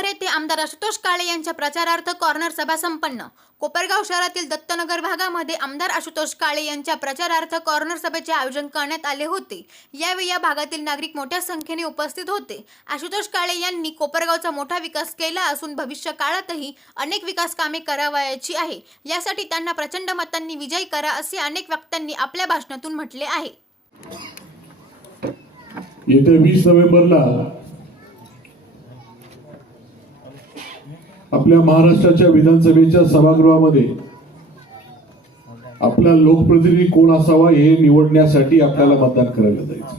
कोपरगाव येथे आमदार आशुतोष काळे यांच्या प्रचारार्थ कॉर्नर सभा संपन्न। कोपरगाव शहरातील दत्तनगर भागामध्ये आमदार आशुतोष काळे यांच्या प्रचारार्थ कॉर्नर सभेचे आयोजन करण्यात आले होते। यावेळी या भागातील नागरिक मोठ्या संख्येने उपस्थित होते। आशुतोष काळे यांनी कोपरगावचा मोठा विकास केला असून भविष्य काळातही अनेक विकास कामे करावयाची आहे, यासाठी त्यांना प्रचंड मतांनी विजयी करा असे अनेक वक्त्यांनी आपल्या भाषणातून म्हटले आहे। येत्या 20 नोव्हेंबरला आपल्या महाराष्ट्राच्या विधानसभेच्या सभागृहामध्ये आपला लोकप्रतिनिधी कोण असावा हे निवडण्यासाठी आपल्याला मतदान करायला जायचं।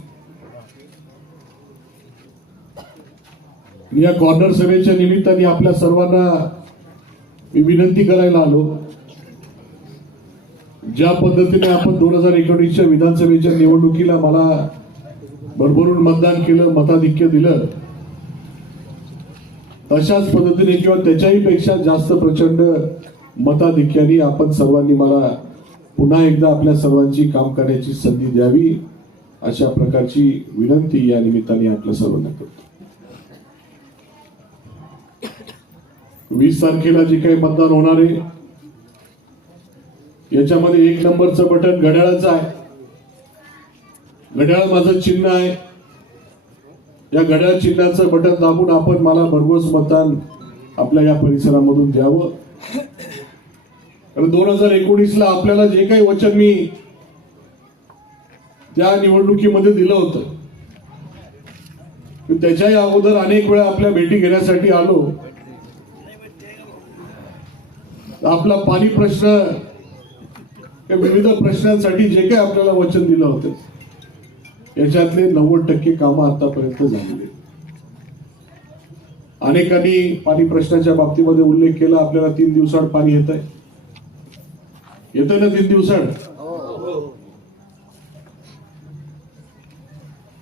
या कॉर्नर सभेच्या निमित्ताने आपल्या सर्वांना मी विनंती करायला आलो, ज्या पद्धतीने आपण 2019च्या विधानसभेच्या निवडणुकीला मला भरभरून मतदान केलं, मताधिक्य दिलं, अशाच पद्धतीने किंवा त्याच्याही पेक्षा जास्त प्रचंड मताधिक्याने आपण सर्वांनी मला पुन्हा एकदा आपल्या सर्वांची काम करण्याची संधी द्यावी, अशा प्रकारची विनंती या निमित्ताने आपल्या सर्वांना करतो। 20 तारखेला जे काही मतदान होणार आहे याच्यामध्ये 1 नंबरचं बटन घड्याळाचं आहे। घड्याळ माझं चिन्ह आहे। या घड्याळ चिन्हाचं बटन दाबून आपण मला भरघोस मतदान आपल्या या परिसरामधून द्यावं। कारण 2019ला आपल्याला जे काही वचन मी त्या निवडणुकीमध्ये दिलं होतं, त्याच्याही अगोदर अनेक वेळा आपल्या भेटी घेण्यासाठी आलो। आपला पाणी प्रश्न, विविध प्रश्नांसाठी जे काही आपल्याला वचन दिलं होतं याच्यातले 90% कामं आतापर्यंत झालेले। अनेकांनी पाणी प्रश्नाच्या बाबतीमध्ये उल्लेख केला, आपल्याला 3 दिवसाआड पाणी येत ना 3 दिवसाआड।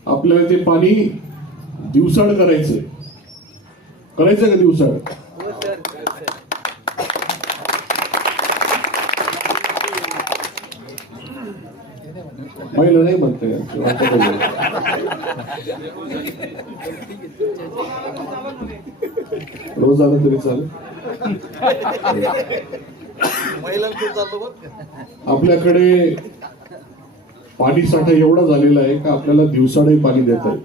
आपल्याला ते पाणी दिवसाआड करायचं का दिवसाआड? महिला नाही म्हणते रोज आलं तरी चालेल। आपल्याकडे पाणी साठा एवढा झालेला आहे का आपल्याला दिवसाडही पाणी देता येईल,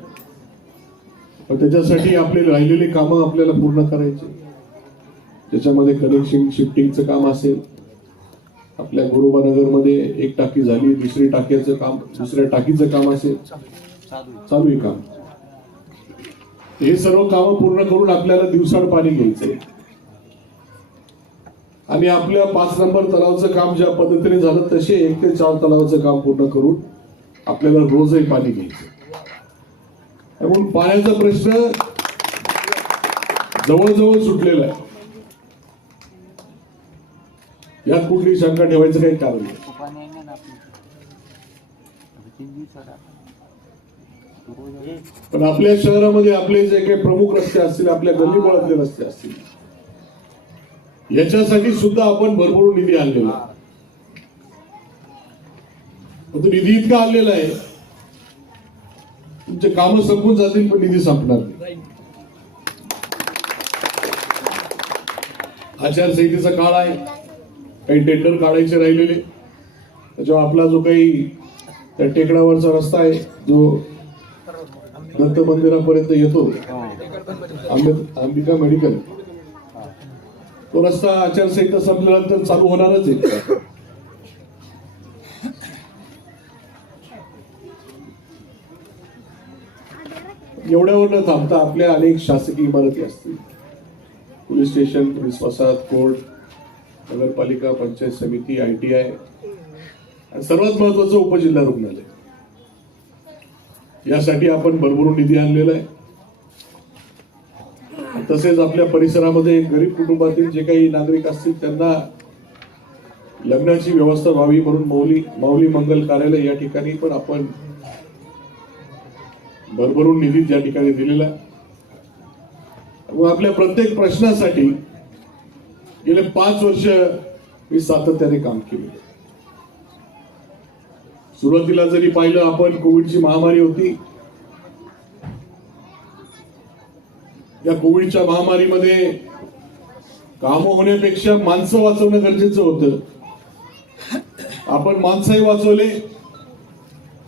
पण त्याच्यासाठी आपले राहिलेले कामं आपल्याला पूर्ण करायचे। त्याच्यामध्ये कनेक्शन शिफ्टिंगचं काम असेल, आपल्या गुरुबानगर मध्ये 1 टाकी झाली, दुसऱ्या टाकीचं काम असेल, चालू आहे काम। हे सर्व कामं पूर्ण करून आपल्याला दिवसाआड पाणी घ्यायचंय। आणि आपल्या 5 नंबर तलावाचं काम ज्या पद्धतीने झालं तसे 1 ते 4 तलावाचं काम पूर्ण करून आपल्याला रोजही पाणी घ्यायचं। म्हणून पाण्याचा प्रश्न जवळजवळ सुटलेला आहे, यात कुठली शंका ठेवायचं काही कारण नाही। पण आपल्या शहरामध्ये आपले जे काही प्रमुख रस्ते असतील, आपल्या गल्लीबोळातले रस्ते असतील, याच्यासाठी सुद्धा आपण भरभरून निधी आणलेला। निधी इतका आणलेला आहे, तुमचे कामं संपून जातील पण निधी संपणार नाही। आचारसंहितेचा काळ आहे, काही टेंडर काढायचे राहिलेले, त्याच्यावर आपला जो काही त्या टेकडावरचा रस्ता आहे जो दत्त मंदिरापर्यंत येतो, अंबिका मेडिकल, तो रस्ता आचारसंहिता संपल्यानंतर चालू होणारच आहे। एवढ्यावर न थांबता आपल्या अनेक शासकीय इमारती असतील, पोलीस स्टेशन, पोलीस वसाहत, कोर्ट, नगरपालिका, पंचायत समिती, ITI, सर्वात महत्वाचं उपजिल्हा रुग्णालय, यासाठी आपण भरभरून निधी आणलेला आहे। तसेच आपल्या परिसरामध्ये गरीब कुटुंबातील जे काही नागरिक असतील त्यांना लग्नाची व्यवस्था व्हावी म्हणून माऊली मंगल कार्यालय या ठिकाणी पण आपण भरभरून निधी या ठिकाणी दिलेला आहे। आपल्या प्रत्येक प्रश्नासाठी गेले 5 वर्ष मी सातत्याने काम केले। सुरुवातीला जरी पाहिलं आपण, कोविडची महामारी होती, या कोविडच्या महामारीमध्ये काम होण्यापेक्षा माणसं वाचवणं गरजेचं होतं. आपण माणसंही वाचवले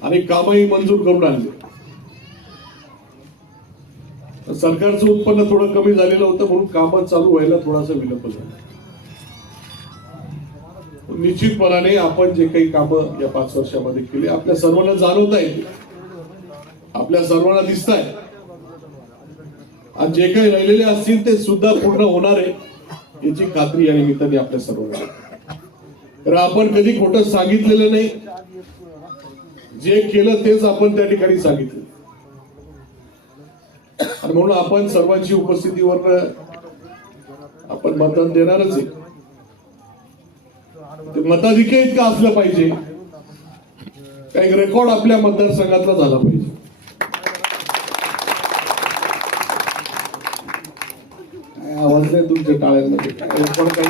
आणि कामही मंजूर करून आणले. सरकारचं उत्पन्न थोडं कमी झालेलं होतं म्हणून काम चालू व्हायला थोडासा विलंब झाला. निश्चितपणाने आपण जे काही कामं या 5 वर्षामध्ये केली आपल्या सर्वांना जाणवत आहे, आपल्या सर्वांना दिसत आहे. आणि जे काही राहिलेले असतील ते सुद्धा पूर्ण होणार आहे याची खात्री या निमित्ताने आपल्या सर्वांना. तर आपण कधी खोटं सांगितलेलं नाही, जे केलं तेच आपण त्या ठिकाणी सांगितलं. आणि म्हणून आपण सर्वांची उपस्थितीवर आपण मतदान देणारच आहे. ते मताधिक्य इतकं असलं पाहिजे, काही रेकॉर्ड आपल्या मतदारसंघातला झाला पाहिजे. काय आवाज नाही तुमच्या टाळ्यांमध्ये, रेकॉर्ड काही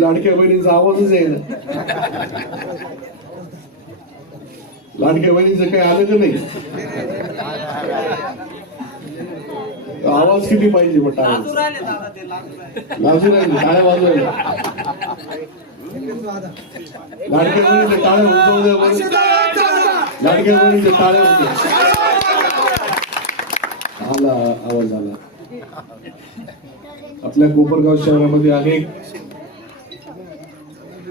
लाडक्या बहिणीचा आवाजच आहे ना. लाडक्या बहिणीचं काही आलं का नाही? आवाज किती पाहिजे मग टाळ्या लाजू राहिले, टाळ्या वाजवायला. लाडक्या बहिणीच्या टाळ्या उंचवू द्या बरं. लाडक्या बहिणीच्या टाळ्या उंचव. आला आवाज आला. आपल्या कोपरगाव शहरामध्ये अनेक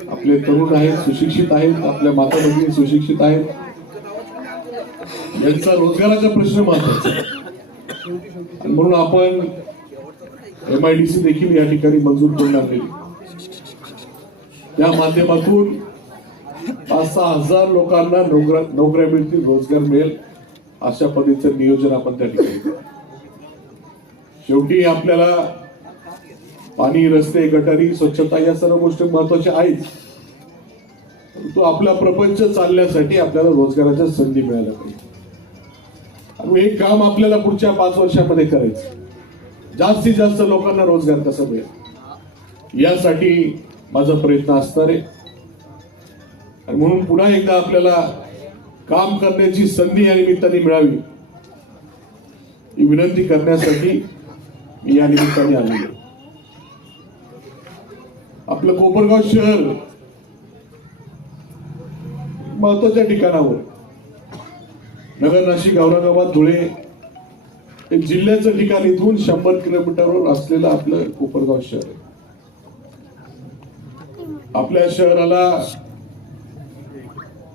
आपले तरुण आहेत, सुशिक्षित आहेत, आपल्या माता भगिनी सुशिक्षित आहेत. यांचा रोजगाराचा प्रश्न महत्वाचा आहे. म्हणून आपण MIDC देखील या ठिकाणी मंजूर करून आणलेली. त्या माध्यमातून 5-6 हजार लोकांना नोकऱ्या मिळतील, रोजगार मिळेल अशा पद्धतीचं नियोजन आपण त्या ठिकाणी करू. शेवटी आपल्याला पाणी, रस्ते, गटारी, स्वच्छता या सर्व गोष्टी महत्वाच्या आहेत. तो आपला प्रपंच चालण्यासाठी आपल्याला रोजगाराच्या संधी मिळाल्या पाहिजे. आणि हे काम आपल्याला पुढच्या 5 वर्षामध्ये करायचं. जास्तीत जास्त लोकांना रोजगार कसा मिळेल यासाठी माझा प्रयत्न असणार आहे. आणि म्हणून पुन्हा एकदा आपल्याला काम करण्याची संधी या निमित्ताने मिळावी ही विनंती करण्यासाठी मी या निमित्ताने आलेलो आहे. आपलं कोपरगाव शहर महत्वाच्या ठिकाणावर, नगर, नाशिक, औरंगाबाद, धुळे हे जिल्ह्याचं ठिकाण, इथून 100 किलोमीटरवर असलेलं आपलं कोपरगाव शहर आहे. आपल्या शहराला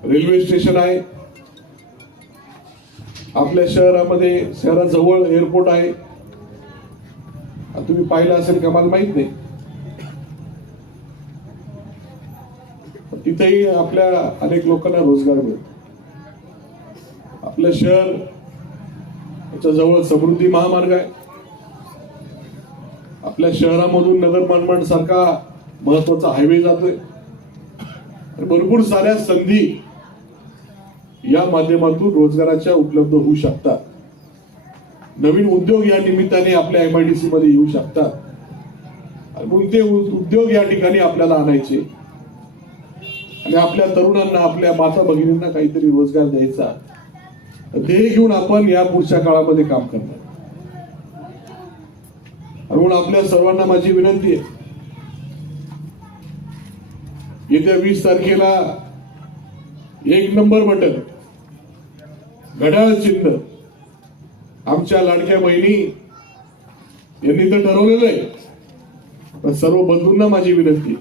रेल्वे स्टेशन आहे. आपल्या शहरामध्ये शहराजवळ एअरपोर्ट आहे. तुम्ही पाहिलं असेल का मला माहित नाही. तिथेही आपल्या अनेक लोकांना रोजगार मिळतो. आपलं शहर याच्या जवळ समृद्धी महामार्ग आहे. आपल्या शहरामधून नगर मनमाड सारखा महत्वाचा हायवे जातोय. भरपूर साऱ्या संधी या माध्यमातून रोजगाराच्या उपलब्ध होऊ शकतात. नवीन उद्योग या निमित्ताने आपल्या MIDC मध्ये येऊ शकतात. म्हणून ते उद्योग या ठिकाणी आपल्याला आणायचे आणि आपल्या तरुणांना, आपल्या माता भगिनींना काहीतरी रोजगार द्यायचा, ध्येय घेऊन आपण या पुढच्या काळामध्ये काम करणार. म्हणून आपल्या सर्वांना माझी विनंती आहे, येत्या 20 तारखेला 1 नंबर बटन, घड्याळ चिन्ह आमच्या लाडक्या बहिणी यांनी तर ठरवलेलं आहे. पण सर्व बंधूंना माझी विनंती,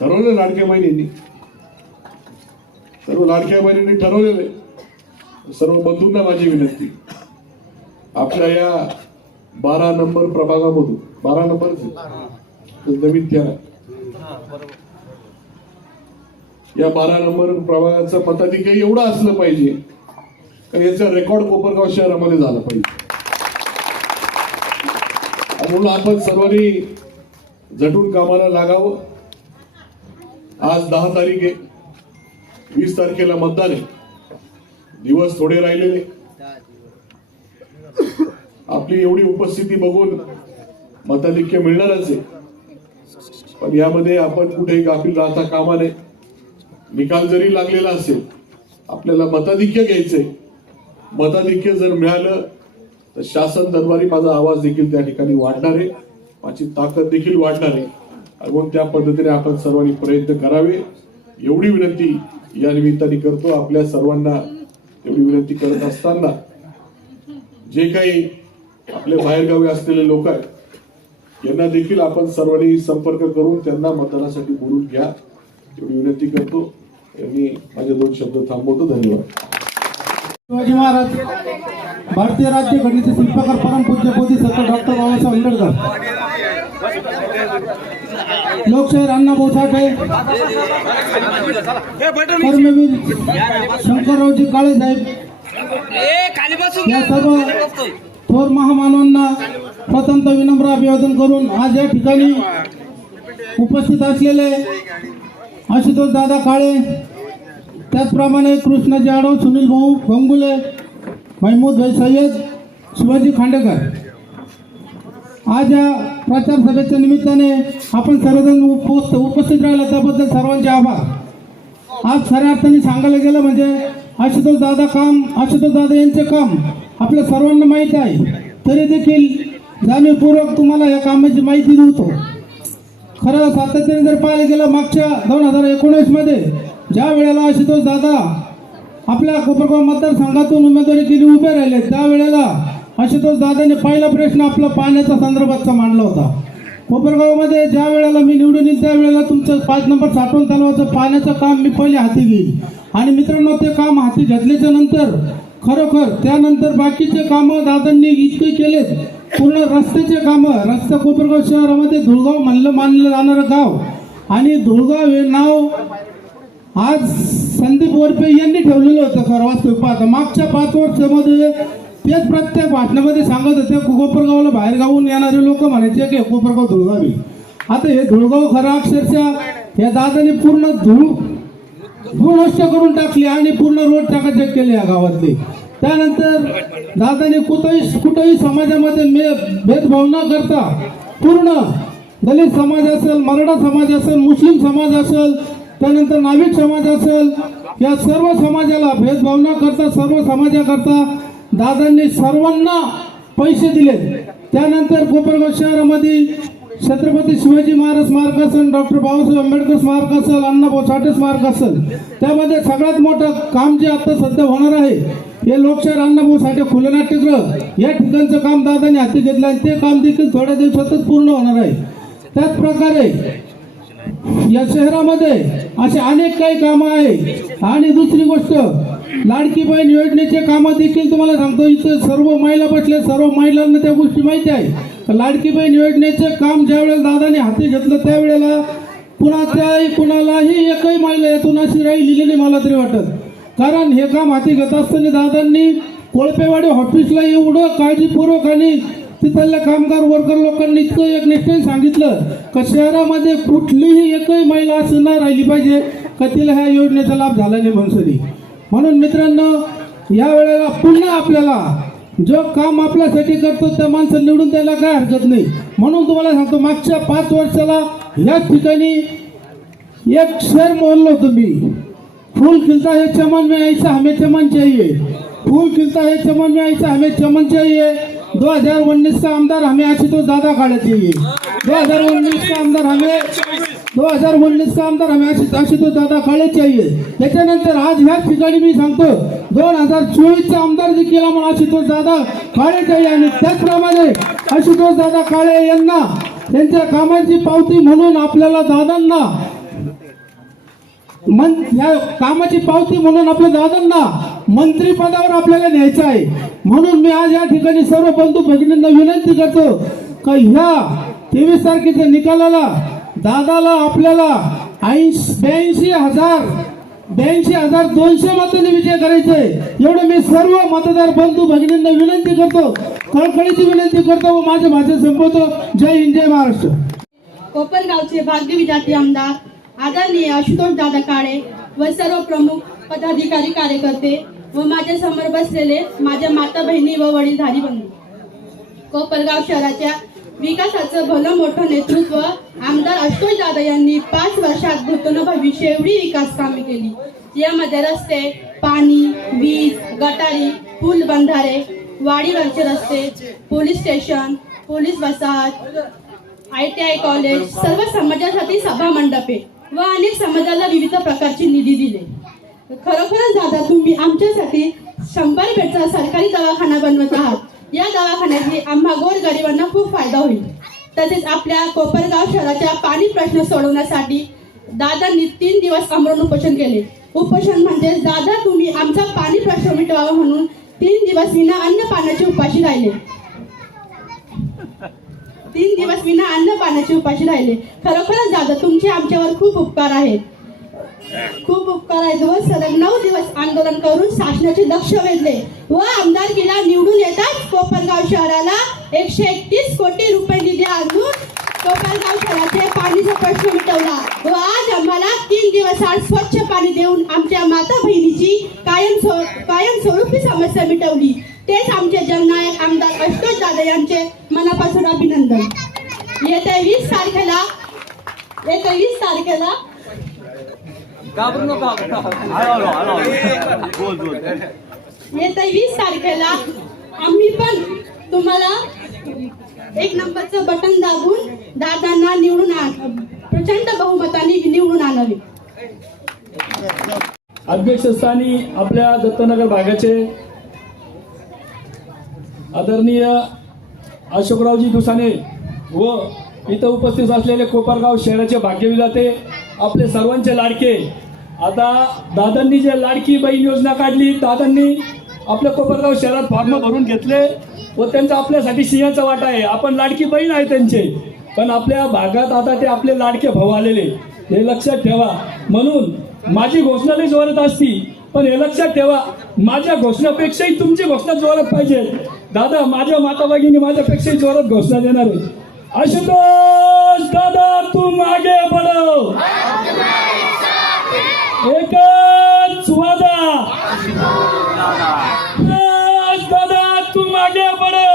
ठरवलं लाडक्या बहिणींनी, सर्व लाडक्या बहिणींनी ठरवलेलं आहे. सर्व बंधूंना माझी विनंती, आपल्या या 12 नंबर प्रभागामधून, 12 नंबर नवीन केला, या 12 नंबर प्रभागाचं मताधिक्य एवढं असलं पाहिजे का याचा रेकॉर्ड कोपरगाव शहरामध्ये झाला पाहिजे. म्हणून आपण सर्वांनी झटून कामाला लागावं. आज 10 तारीख आहे, 20 तारखेला मतदान आहे. दिवस थोडे राहिलेले. आपली एवढी उपस्थिती बघून मताधिक्य मिळणारच आहे. पण यामध्ये आपण कुठेही गाफील राहता कामा नये. निकाल जरी लागलेला असेल आपल्याला मताधिक्य घ्यायचंय. मताधिक्य जर मिळालं तर शासन दरबारी माझा आवाज देखील त्या ठिकाणी वाढणार आहे, माझी ताकद देखील वाढणार आहे. म्हणून त्या पद्धतीने आपण सर्वांनी प्रयत्न करावे एवढी विनंती या निमित्ताने करतो. आपल्या सर्वांना एवढी विनंती करत असताना जे काही आपले बाहेरगावी असलेले लोक आहेत यांना देखील आपण सर्वांनी संपर्क करून त्यांना मतदानासाठी बोलून घ्या एवढी विनंती करतो. मी माझे 2 शब्द थांबवतो. धन्यवाद. शिवाजी महाराज भारतीय राज्यघटनेचे शिल्पकार परमपूज्य बोधिसत्व डॉक्टर बाबासाहेब आंबेडकर, लोकशाहीर अण्णाभाऊ साठे, कर्मवीर शंकररावजी काळे साहेब या सर्व थोर महामानवांना प्रथमतः विनम्र अभिवादन करून आज या ठिकाणी उपस्थित असलेले आशुतोष दादा काळे, त्याचप्रमाणे कृष्णाजी आडव, सुनील भाऊ गंगुले, महमूद भाई सय्यद, शिवाजी खांडेकर, आज या प्रचार सभेच्या निमित्ताने आपण सर्वजण उपस्थित राहिला त्याबद्दल सर्वांचे आभार. आज खऱ्या अर्थाने सांगायला गेलं म्हणजे आशुतोष दादा यांचे काम आपल्या सर्वांना माहीत आहे, तरी देखील जाणीवपूर्वक तुम्हाला या कामाची माहिती देतो. खरं सातत्याने जर पाहायला गेलं मागच्या 2019 मध्ये ज्या वेळेला आशुतोष दादा आपल्या कोपरगाव मतदारसंघातून उमेदवारी केली उभे राहिले त्यावेळेला आशुतोष दादाने पहिला प्रश्न आपला पाण्याचा संदर्भातचा मांडला होता. कोपरगावमध्ये ज्या वेळेला मी निवडून येईल त्यावेळेला तुमचं 5 नंबर साठवण तलावाचं पाण्याचं काम मी पहिले हाती घेईल. आणि मित्रांनो, ते काम हाती घेतल्याच्या नंतर खरोखर त्यानंतर बाकीचे कामं दादांनी इतके केलेत. पूर्ण रस्त्याचे कामं, रस्ता कोपरगाव शहरामध्ये धुळगाव मानलं जाणारं गाव आणि धुळगाव हे नाव आज संदीप वरपे यांनी ठेवलेलं होतं. खरं वास्तविक पाहता मागच्या 5 वर्षामध्ये तेच प्रत्येक भाषणामध्ये सांगत होते. कोपरगावला बाहेर गावून येणारे लोक म्हणायचे की कोपरगाव धुळगावी. आता हे धुळगाव खरं अक्षरशः या दादाने पूर्ण धूळ नष्ट करून टाकली आणि पूर्ण रोड टाकाचक केले या गावातले. त्यानंतर दादाने कुठेही समाजामध्ये भेदभाव न करता पूर्ण दलित समाज असेल, मराठा समाज असेल, मुस्लिम समाज असेल, त्यानंतर नाभिक समाज असेल, या सर्व समाजाला भेदभाव न करता सर्व समाजाकरता दादांनी सर्वांना पैसे दिले. त्यानंतर कोपरगाव शहरामध्ये छत्रपती शिवाजी महाराज स्मारक असेल, डॉक्टर बाबासाहेब आंबेडकर स्मारक असेल, अण्णाभाऊ साठे स्मारक असेल, त्यामध्ये सगळ्यात मोठं काम जे आता सध्या होणार आहे हे लोकशाहीर अण्णाभाऊ साठे खुलं नाट्यगृह या ठिकाणचं काम दादांनी हाती घेतलं आणि ते काम देखील थोड्या दिवसातच पूर्ण होणार आहे. त्याच प्रकारे या शहरामध्ये असे अनेक काही कामं आहेत. आणि दुसरी गोष्ट, लाडकी बहीण योजनेचे कामं देखील तुम्हाला सांगतो, इथं सर्व महिला बसले, सर्व महिलांना त्या गोष्टी माहिती आहे. लाडकी बहीण योजनेचे काम ज्या वेळेला दादाने हाती घेतलं त्यावेळेला कुणालाही एकही महिला यातून अशी राहिलेली नाही मला तरी वाटत. कारण हे काम हाती घेत असताना दादांनी कोळपेवाडी ऑफिसला एवढं काळजीपूर्वक आणि तिथल्या कामगार वर्कर लोकांनी इतकं एक निष्ठेने सांगितलं का शहरामध्ये कुठलीही एकही महिला असं नाही राहिली पाहिजे का तिला ह्या योजनेचा लाभ झाला नाही म्हणून. म्हणून मित्रांनो, या वेळेला पुन्हा आपल्याला जो काम आपल्यासाठी करतो त्या माणसं निवडून द्यायला काय हरकत नाही. म्हणून तुम्हाला सांगतो, मागच्या 5 वर्षाला याच ठिकाणी एक शेर बोललो होतो मी, फूल खिलता है चमन में ऐसा हमें चमन चाहिए, फूल खिलता है चमन में ऐसा हमें चमन चाहिए. 2019 का आमदार हमें आशुतोष दादा काळे चाहिए. 2019 का आमदार हमें आशुतोष दादा काळे चाहिए. त्याच्यानंतर आज ह्याच ठिकाणी मी सांगतो 2024चा आमदार देखील आम्हाला आशुतोष दादा काळे चाहिए. आणि त्याचप्रमाणे आशुतोष दादा काळे यांना त्यांच्या कामाची पावती म्हणून आपल्याला दादांना या कामाची पावती म्हणून आपल्या दादांना मंत्रिपदावर आपल्याला न्यायचं आहे. म्हणून मी आज या ठिकाणी सर्व बंधू भगिनींना विनंती करतो का ह्या 23 तारखेच्या निकालाला दादाला आपल्याला 82,200 मतांनी विजय करायचा आहे. एवढं मी सर्व मतदार बंधू भगिनींना विनंती करतो, कळकळीची विनंती करतो व माझे भाषण संपवतो. जय हिंद, जय महाराष्ट्र. कोपरगावचे भाग्य विधाते आमदार आदरणीय आशुतोष दादा काळे व सर्व प्रमुख पदाधिकारी कार्यकर्ते व माझ्या समोर बसलेले माझ्या माता बहिणी व वडीलधारी बंधू, कोपरगाव शहराच्या विकासाचं भलं मोठं नेतृत्व आमदार आशुतोष दादा यांनी 5 वर्षात भूतन भविष्य एवढी विकास कामे केली. यामध्ये रस्ते, पाणी, वीज, गटारी, पूल बंधारे, वाडीवरचे रस्ते, पोलीस स्टेशन, पोलीस वसाहत, ITI कॉलेज, सर्व समाजासाठी सभा मंडपे व अनेक समाजाला विविध प्रकारची निधी दिले. खरोखरच दादा तुम्ही आमच्यासाठी 100 बेडचा सरकारी दवाखाना बनवत आहात. या दवाखान्याने आम्हा गोरगरिबांना खूप फायदा होईल. तसेच आपल्या कोपरगाव शहराच्या पाणी प्रश्न सोडवण्यासाठी दादांनी 3 दिवस आमरण उपोषण केले. उपोषण म्हणजे दादा तुम्ही आमचा पाणी प्रश्न मिटवावा म्हणून 3 दिवस विना अन्न पाण्याची उपाशी राहिले. 3 दिवस विना अन्न पाण्याची उपाशी राहिले. खरोखरच दादा तुमचे आमच्यावर खूप उपकार आहेत. व सलग 9 दिवस आंदोलन करून शासनाचे लक्ष वेधले व आमदारकीला निवडून येताच कोपरगाव शहराला 131 कोटी रुपये निधी आणून कोपरगाव शहराचे पाणीचा प्रश्न मिटवला व आज आम्हाला 3 दिवस आड स्वच्छ पाणी देऊन आमच्या माता बहिणीची कायमस्वरूपी समस्या मिटवली. तेच आमचे जननायक आमदार आशुतोष दादा यांचे मनापासून अभिनंदन. येत्या 20 तारखेला येत्या 20 तारखेला आम्ही पण तुम्हाला 1 नंबरचं बटन दाबून दादांना प्रचंड बहुमताने निवडून आणावे. अध्यक्षस्थानी आपल्या दत्तनगर भागाचे आदरणीय अशोकरावजी दुसाने व इथं उपस्थित असलेले कोपरगाव शहराचे भाग्यविधाते आपले सर्वांचे लाडके. आता दादांनी जे लाडकी बहीण योजना काढली, दादांनी आपल्या कोपरगाव शहरात फॉर्म भरून घेतले व त्यांचा आपल्यासाठी सिंहाचा वाटा आहे. आपण लाडकी बहीण आहे त्यांचे, पण आपल्या भागात आता ते आपले लाडके भाऊ आलेले, हे लक्षात ठेवा. म्हणून माझी घोषणा लई जोरात असती, पण हे लक्षात ठेवा माझ्या घोषणापेक्षाही तुमची घोषणा जोरात पाहिजे. दादा माझ्या माता भगिनी माझ्यापेक्षाही जोरात घोषणा देणार आहे. आशुतोष दादा तुम आगे बढ़ो, एकच वादा. दादा तुम आगे बढ़ो,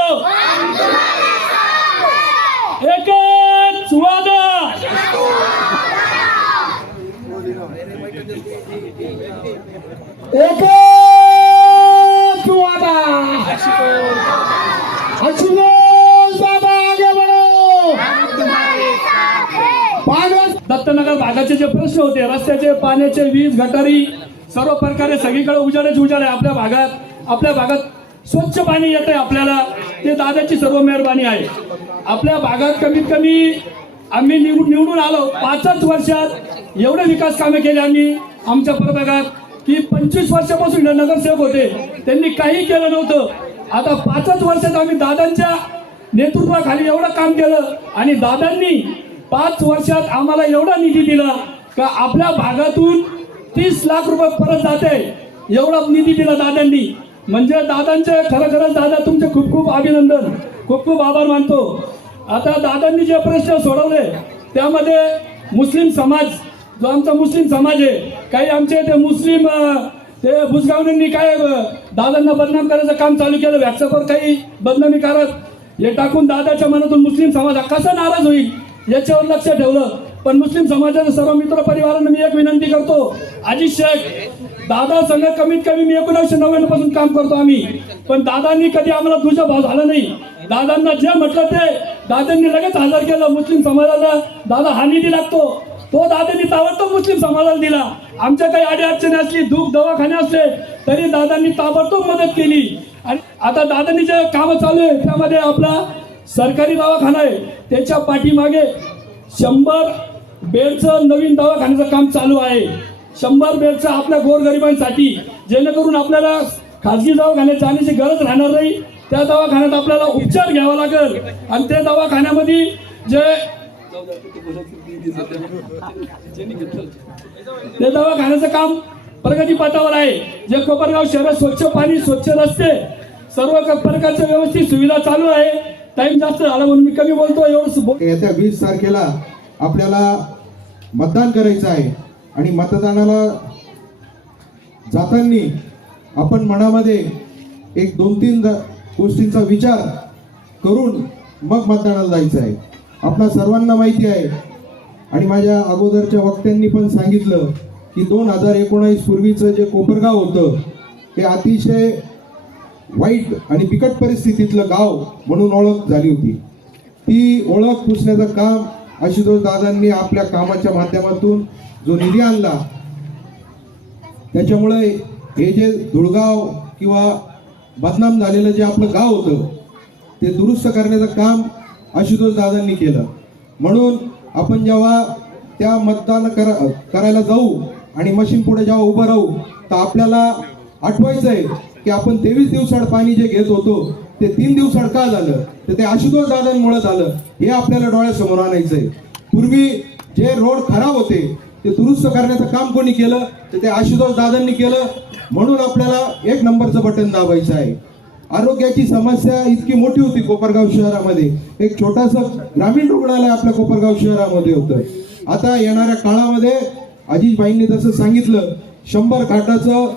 एकच वादा. एकच वादा. आशुतोष दादा आगे बढ़ो. दत्तनगर भागाचे जे प्रश्न होते, रस्त्याचे, पाण्याचे, वीज, गटारी, सर्व प्रकारे सगळीकडे उजाडच उजाड आहे. आपल्या भागात स्वच्छ पाणी येत आहे आपल्याला, ते दादाची सर्व मेहरबानी आहे. आपल्या भागात कमीत कमी आम्ही निवडून आलो 5च वर्षात एवढे विकास कामे केले आम्ही आमच्या प्रभागात की 25 वर्षापासून नगरसेवक होते, त्यांनी काही केलं नव्हतं. आता 5च वर्षात आम्ही दादांच्या नेतृत्वाखाली एवढं काम केलं आणि दादांनी 5 वर्षात आम्हाला एवढा निधी दिला का आपल्या भागातून 30 लाख रुपये परत जाते, एवढा निधी दिला दादांनी. म्हणजे दादांचे खरंच दादा तुमचे खूप खूप अभिनंदन, खूप खूप आभार मानतो. आता दादांनी जे प्रश्न सोडवले त्यामध्ये मुस्लिम समाज, जो आमचा मुस्लिम समाज आहे, काही आमचे ते मुस्लिम ते भुजगावण्यांनी काय दादांना बदनाम करायचं काम चालू केलं, व्हॉट्सअपवर काही बदनामी करत हे टाकून दादाच्या मनातून मुस्लिम समाज कसा नाराज होईल याच्यावर लक्ष ठेवलं. पण मुस्लिम समाजाच्या सर्व मित्र परिवारांना मी एक विनंती करतो, अजित शेख दादा संघ कमीत कमी मी 1999 पासून काम करतो आम्ही, पण दादांनी कधी आम्हाला तुझा भाव झाला नाही. दादांना जे म्हटलं ते दादांनी लगेच हजर केलं. मुस्लिम समाजाला दादा हा निधी लागतो, तो दादांनी ताबडतोब मुस्लिम समाजाला दिला. आमच्या काही अडीअडचणी असली, दुःख दवाखाने असले तरी दादांनी ताबडतोब मदत केली. आणि आता दादांनी जे कामं चालू आहे त्यामध्ये आपला सरकारी दवाखाना आहे, त्याच्या पाठीमागे 100 बेडचं नवीन दवाखान्याचं काम चालू आहे. 100 बेडचं आपल्या गोरगरिबांसाठी, जेणेकरून आपल्याला खाजगी दवाखान्यात जाण्याची गरज राहणार नाही. त्या दवाखान्यात आपल्याला उपचार घ्यावा लागेल आणि त्या दवाखान्यामध्ये ते दवाखान्याचं काम प्रगतीपथावर आहे. जे कोपरगाव शहरात स्वच्छ पाणी, स्वच्छ रस्ते, सर्व प्रकारच्या व्यवस्थित सुविधा चालू आहे. टाइम जास्त झाला म्हणून मी कमी बोलतो. एवढं येत्या 20 तारखेला आपल्याला मतदान करायचं आहे आणि मतदानाला जाताना आपण मनामध्ये 1-2-3 गोष्टींचा विचार करून मग मतदानाला जायचं आहे. आपल्या सर्वांना माहिती आहे आणि माझ्या अगोदरच्या वक्त्यांनी पण सांगितलं की 2019 पूर्वीचं जे कोपरगाव होतं हे अतिशय वाईट आणि बिकट परिस्थितीतलं गाव म्हणून ओळख झाली होती. ती ओळख पुसण्याचं काम आशुतोष दादांनी आपल्या कामाच्या माध्यमातून जो निधी आणला, त्याच्यामुळे हे जे धुळगाव किंवा बदनाम झालेलं जे आपलं गाव होतं ते दुरुस्त करण्याचं काम आशुतोष दादांनी केलं. म्हणून आपण जेव्हा त्या मतदान करायला जाऊ आणि मशीन पुढे जेव्हा उभं राहू तर आपल्याला आठवायचं आहे की आपण 23 दिवसाड पाणी जे घेत होतो ते 3 दिवसाड का झालं, तर ते आशुतोष दादांमुळे झालं हे आपल्याला डोळ्यासमोर आणायचं आहे. पूर्वी जे रोड खराब होते ते दुरुस्त करण्याचं काम कोणी केलं, तर ते आशुतोष दादांनी केलं. म्हणून आपल्याला 1 नंबरचं बटन दाबायचं आहे. आरोग्याची समस्या इतकी मोठी होती कोपरगाव शहरामध्ये, एक छोटंसं ग्रामीण रुग्णालय आपल्या कोपरगाव शहरामध्ये होतं. आता येणाऱ्या काळामध्ये अजितभाईंनी जसं सांगितलं 100 खाटाचं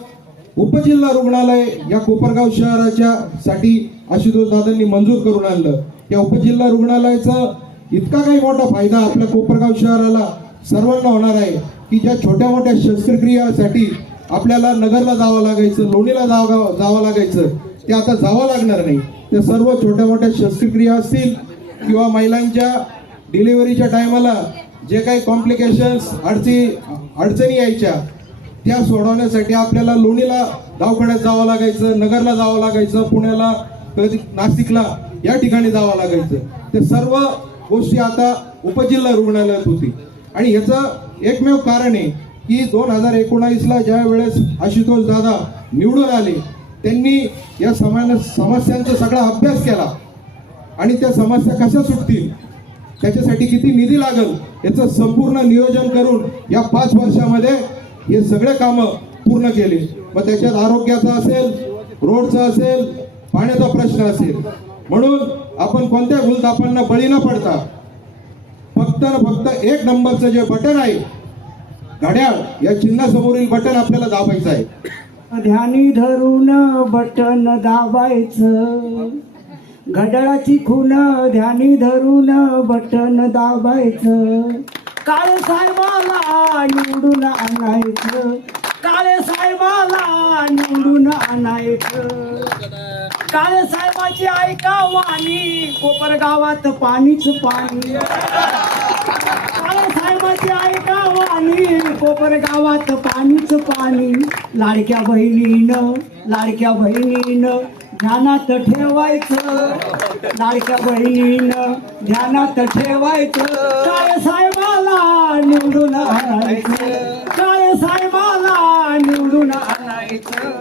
उपजिल्हा रुग्णालय या कोपरगाव शहराच्या साठी आशुतोष दादांनी मंजूर करून आणलं. या उपजिल्हा रुग्णालयाचा इतका काही मोठा फायदा आपल्या कोपरगाव शहराला सर्वांना होणार आहे की ज्या छोट्या मोठ्या शस्त्रक्रियासाठी आपल्याला नगरला जावं लागायचं, लोणीला जावं लागायचं, ते आता जावं लागणार नाही. त्या सर्व छोट्या मोठ्या शस्त्रक्रिया असतील किंवा महिलांच्या डिलिव्हरीच्या टायमाला जे काही कॉम्प्लिकेशन्स अडचणी यायच्या त्या सोडवण्यासाठी आपल्याला लोणीला दवाखान्यात जावं लागायचं, नगरला जावं लागायचं, पुण्याला, कधी नाशिकला या ठिकाणी जावं लागायचं. ते सर्व गोष्टी आता उपजिल्हा रुग्णालयात होती. आणि ह्याचं एकमेव कारण आहे की 2019ला ज्या वेळेस आशुतोष दादा निवडून आले त्यांनी या समस्यांचा सगळा अभ्यास केला आणि त्या समस्या कशा सुटतील, त्याच्यासाठी किती निधी लागेल याचं संपूर्ण नियोजन करून या 5 वर्षामध्ये हे सगळे कामं पूर्ण केले. मग त्याच्यात आरोग्याचा असेल, रोडचा असेल, पाण्याचा प्रश्न असेल. म्हणून आपण कोणत्या भूलथापांना बळी न पडता फक्त 1 नंबरचं जे बटन आहे घड्याळ या चिन्हासमोरील बटन आपल्याला दाबायचं आहे. ध्यानी धरून बटन दाबायचं, घड्याळाची खून ध्यानी धरून बटन दाबायचं. काळे साहेबाला निवडून आणायचं, काळे साहेबाला निवडून आणायचं. काळे साहेबाची ऐका वाणी, कोपरगावात पाणीच पाणी. काळे साहेबाची ऐका वाणी, कोपरगावात पाणीच पाणी. लाडक्या बहिणीनं ध्यानात ठेवायचं, लाडक्या बहिणीनं ध्यानात ठेवायचं. काळे साहेबाला निवडून आणायचं, काळे साहेबाला निवडून आणायचं.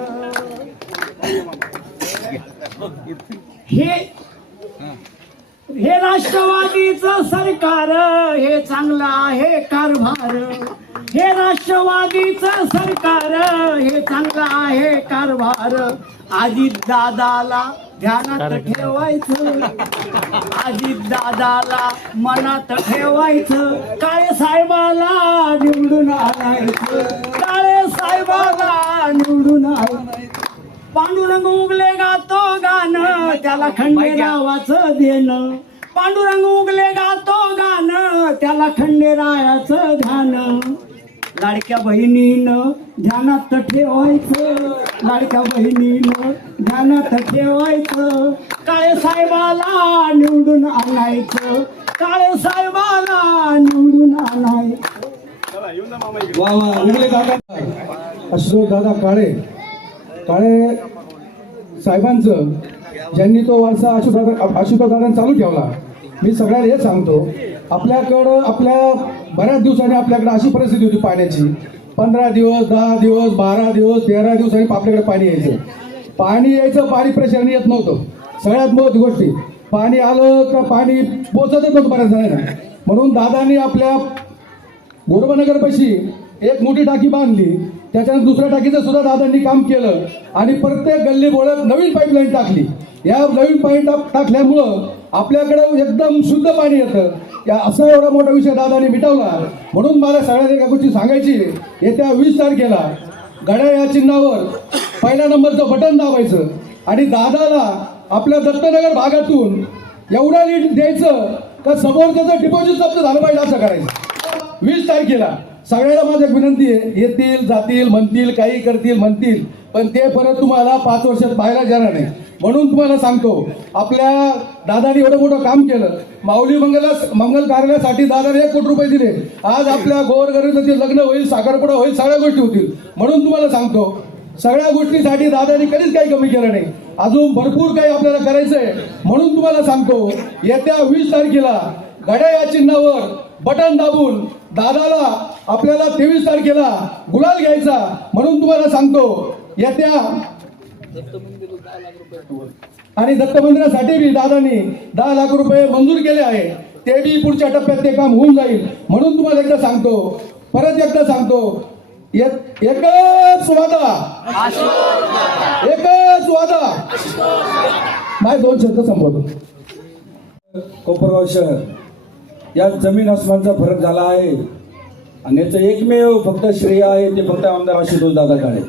हे राष्ट्रवादीचं सरकार, हे चांगलं आहे कारभार. हे राष्ट्रवादीचं सरकार, हे चांगलं आहे कारभार. अजित दादाला ध्यानात ठेवायचं, अजित दादाला मनात ठेवायचं. काळे साहेबाला निवडून आणायचं, काळे साहेबाला निवडून आणायचं. पांडुरंग उगले गातो गाणं, त्याला खंडेरावाचं देणं. पांडुरंग उगले गातो गाणं, त्याला खंडेरायाचं ध्यान. लाडक्या बहिणीनं ध्यानात ठेवायचं, लाडक्या बहिणीनं ध्यानात ठेवायचं. काळे साहेबाला निवडून आणायचं, काळे साहेबाला निवडून आणायचं. वा वा उगले दादा आशुतोष दादा काळे साहेबांचं ज्यांनी तो वारसा आशुतोष दादांनी चालू ठेवला. मी सगळ्यांना हे सांगतो, आपल्या बऱ्याच दिवसांनी आपल्याकडे अशी परिस्थिती होती पाण्याची. 15 दिवस, 10 दिवस, 12 दिवस, 13 दिवसांनी आपल्याकडे पाणी यायचं. पाणी प्रेशरने येत नव्हतं. सगळ्यात महत्त्वाची गोष्टी, पाणी आलं का पाणी पोचतच नव्हतं बऱ्याच जणांना. म्हणून दादांनी आपल्या गोरबनगरपाशी एक मोठी टाकी बांधली. त्याच्यानंतर दुसऱ्या टाकीचं सुद्धा दादांनी काम केलं आणि प्रत्येक गल्ली बोळात नवीन पाईपलाईन टाकली. या नवीन पाईप टाकल्यामुळं आपल्याकडे एकदम शुद्ध पाणी येतं. या असा एवढा मोठा विषय दादांनी मिटवला. म्हणून मला सगळ्यात एका गोष्टी सांगायची, येत्या 20 तारखेला घड्याळ या चिन्हावर 1 नंबरचं बटन दाबायचं आणि दादाला आपल्या दत्तनगर भागातून एवढा लीड द्यायचं का समोर त्याचं डिपॉझिट जप्त झालं पाहिजे असं करायचं. 20 तारखेला सगळ्याला माझी विनंती आहे, येतील जातील म्हणतील काही करतील म्हणतील, पण ते परत तुम्हाला 5 वर्षात पाहायला जाणार नाही. म्हणून तुम्हाला सांगतो, आपल्या दादाने एवढं मोठं काम केलं. माऊली मंगल कार्यासाठी दादाने 1 कोटी रुपये दिले. आज आपल्या गोरगरिबाचे लग्न होईल, साखरपुडा होईल, सगळ्या गोष्टी होतील. म्हणून तुम्हाला सांगतो, सगळ्या गोष्टीसाठी दादाने कधीच काही कमी केलं नाही. अजून भरपूर काही आपल्याला करायचं आहे. म्हणून तुम्हाला सांगतो, येत्या 20 तारखेला घड्याळ या चिन्हावर बटन दाबून दादाला आपल्याला 23 तारखेला गुलाल घ्यायचा. म्हणून तुम्हाला सांगतो, येत्या आणि दत्त मंदिरासाठी बी दादांनी 10 लाख रुपये मंजूर केले आहे. ते बी पुढच्या टप्प्यात ते काम होऊन जाईल. म्हणून तुम्हाला एकदा सांगतो, परत एकदा सांगतो, एकच वादा, एकच वादा. माझे 2 शब्द संपवतो. कोपरगाव शहर या जमीन आसमानचा फरक झाला आहे आणि याचं एकमेव फक्त श्रेय आहे ते फक्त आमदार आशुतोष दादा काळे.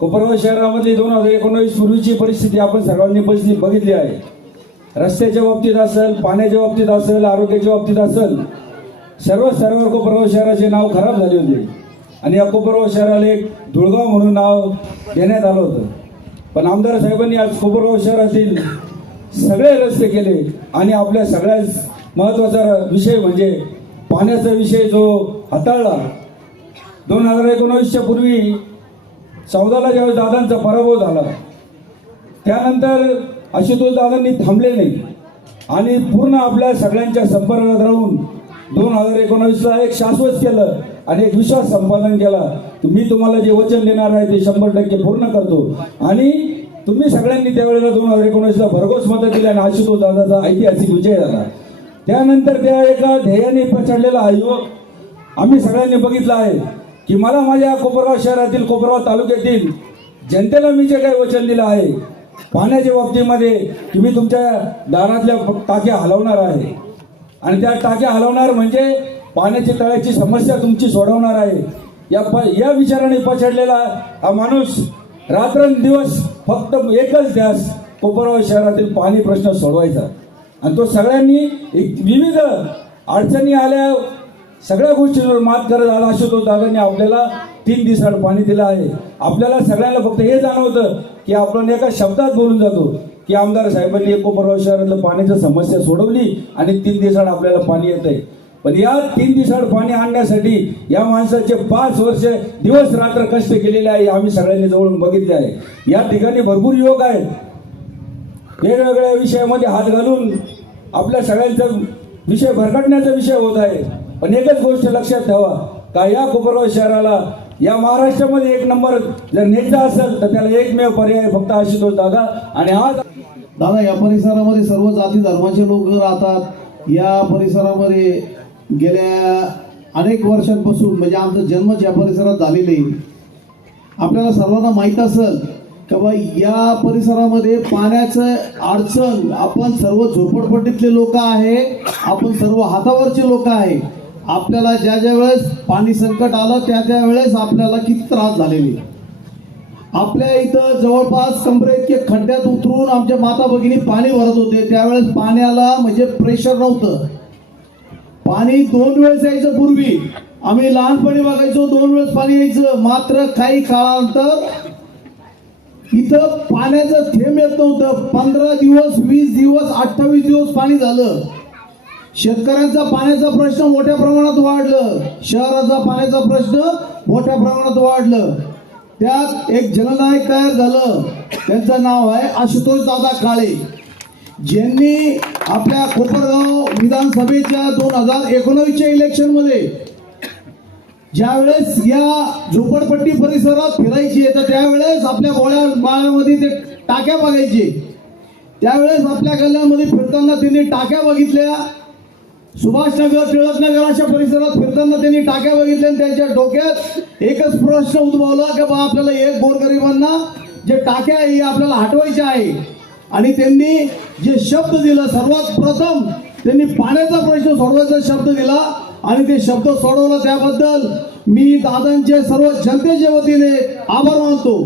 कोपरगाव शहरामधली 2019 पूर्वीची परिस्थिती आपण सर्वांनी बघितली आहे. रस्त्याच्या बाबतीत असेल, पाण्याच्या बाबतीत असेल, आरोग्याच्या बाबतीत असेल, सर्व कोपरगाव शहराचे नाव खराब झाले होते आणि या कोपरगाव शहराला एक धुळगाव म्हणून नाव देण्यात आलं होतं. पण आमदार साहेबांनी आज कोपरगाव शहरातील सगळे रस्ते केले आणि आपल्या सगळ्यात महत्त्वाचा विषय म्हणजे पाण्याचा विषय जो हाताळला. 2019च्या पूर्वी 14ला ज्यावेळेस दादांचा पराभव झाला, त्यानंतर आशुतोष दादांनी थांबले नाही आणि पूर्ण आपल्या सगळ्यांच्या संपर्कात राहून 2019ला एक शाश्वत केलं आणि एक विश्वास संपादन केला की मी तुम्हाला जे वचन देणार आहे ते 100% पूर्ण करतो. आणि तुम्ही सगळ्यांनी त्यावेळेला 2019ला भरघोस मतं दिली आणि आशुतोष दादाचा ऐतिहासिक विजय झाला. त्यानंतर त्या एका ध्येयाने पछाडलेला युवक आम्ही सगळ्यांनी बघितला आहे की मला माझ्या कोपरगाव शहरातील, कोपरगाव तालुक्यातील जनतेला मी जे काही वचन दिलं आहे पाण्याच्या बाबतीमध्ये की मी तुमच्या दारातल्या टाक्या हलवणार आहे आणि त्या टाक्या हलवणार म्हणजे पाण्याची तळ्याची समस्या तुमची सोडवणार आहे. या विचाराने पछाडलेला हा माणूस रात्रंदिवस फक्त एकच ध्यास कोपरगाव शहरातील पाणी प्रश्न सोडवायचा आणि तो सगळ्यांनी विविध अडचणी आल्या, सगळ्या गोष्टींवर मात करत आला. आशुतोष दादांनी आपल्याला 3 दिवसाआड पाणी दिलं आहे. आपल्याला सगळ्यांना फक्त हे जाणवतं की आपण एका शब्दात बोलून जातो की आमदार साहेबांनी कोपरगाव शहरातलं पाण्याची समस्या सोडवली आणि 3 दिवसाआड आपल्याला पाणी येत आहे. पण या 3 दिवसाआड पाणी आणण्यासाठी या माणसाचे 5 वर्ष दिवस रात्र कष्ट केलेले आहे. आम्ही सगळ्यांनी जवळून बघितले आहे. या ठिकाणी भरपूर युवक आहेत, वेगवेगळ्या विषयामध्ये हात घालून आपल्या सगळ्यांचा विषय भरकटण्याचा विषय होत आहे. पण एकच गोष्ट लक्षात ठेवा का या कोपरगाव शहराला या महाराष्ट्रामध्ये 1 नंबर जर न्यायचा असेल तर त्याला एकमेव पर्याय फक्त आशुतोष दादा. आणि आज दादा, या परिसरामध्ये सर्व जाती धर्माचे लोक राहतात. या परिसरामध्ये गेल्या अनेक वर्षांपासून म्हणजे आमचा जन्मच या परिसरात झालेले. आपल्याला सर्वांना माहीत असेल का बा या परिसरामध्ये पाण्याचं अडचण, आपण सर्व झोपडपट्टीतले लोक आहे, आपण सर्व हातावरचे लोक आहे. आपल्याला ज्या ज्या वेळेस पाणी संकट आलं त्या वेळेस आपल्याला किती त्रास झालेले. आपल्या इथं जवळपास कमरे इतके खड्ड्यात उतरून आमच्या माता भगिनी पाणी भरत होते. त्यावेळेस पाण्याला म्हणजे प्रेशर नव्हतं. पाणी 2 वेळेस यायचं. पूर्वी आम्ही लहानपणी बघायचो 2 वेळेस पाणी यायचं. मात्र काही काळानंतर इथं पाण्याचं थेंब येत नव्हतं. 15 दिवस, 20 दिवस, 28 दिवस पाणी झालं. शेतकऱ्यांचा पाण्याचा प्रश्न मोठ्या प्रमाणात वाढलं, शहराचा पाण्याचा प्रश्न मोठ्या प्रमाणात वाढलं. त्यात एक जननायक तयार झालं, त्यांचं नाव आहे आशुतोष दादा काळे, ज्यांनी आपल्या कोपरगाव विधानसभेच्या 2019च्या इलेक्शनमध्ये ज्यावेळेस या झोपडपट्टी परिसरात फिरायची तर त्यावेळेस आपल्या बाळामध्ये ते टाक्या बघायचे. त्यावेळेस आपल्या गल्ल्यांमध्ये फिरताना त्यांनी टाक्या बघितल्या. सुभाषनगर, टिळकनगर अशा परिसरात फिरताना त्यांनी टाक्या बघितल्या आणि त्यांच्या डोक्यात एकच प्रश्न उद्भवला की बा आपल्याला एक गोरगरिबांना जे टाक्या आहे आपल्याला हटवायच्या आहे. आणि त्यांनी जे शब्द दिला, सर्वात प्रथम त्यांनी पाण्याचा प्रश्न सोडवायचा शब्द दिला आणि ते शब्द सोडवला. त्याबद्दल मी दादांचे सर्व जनतेच्या वतीने आभार मानतो.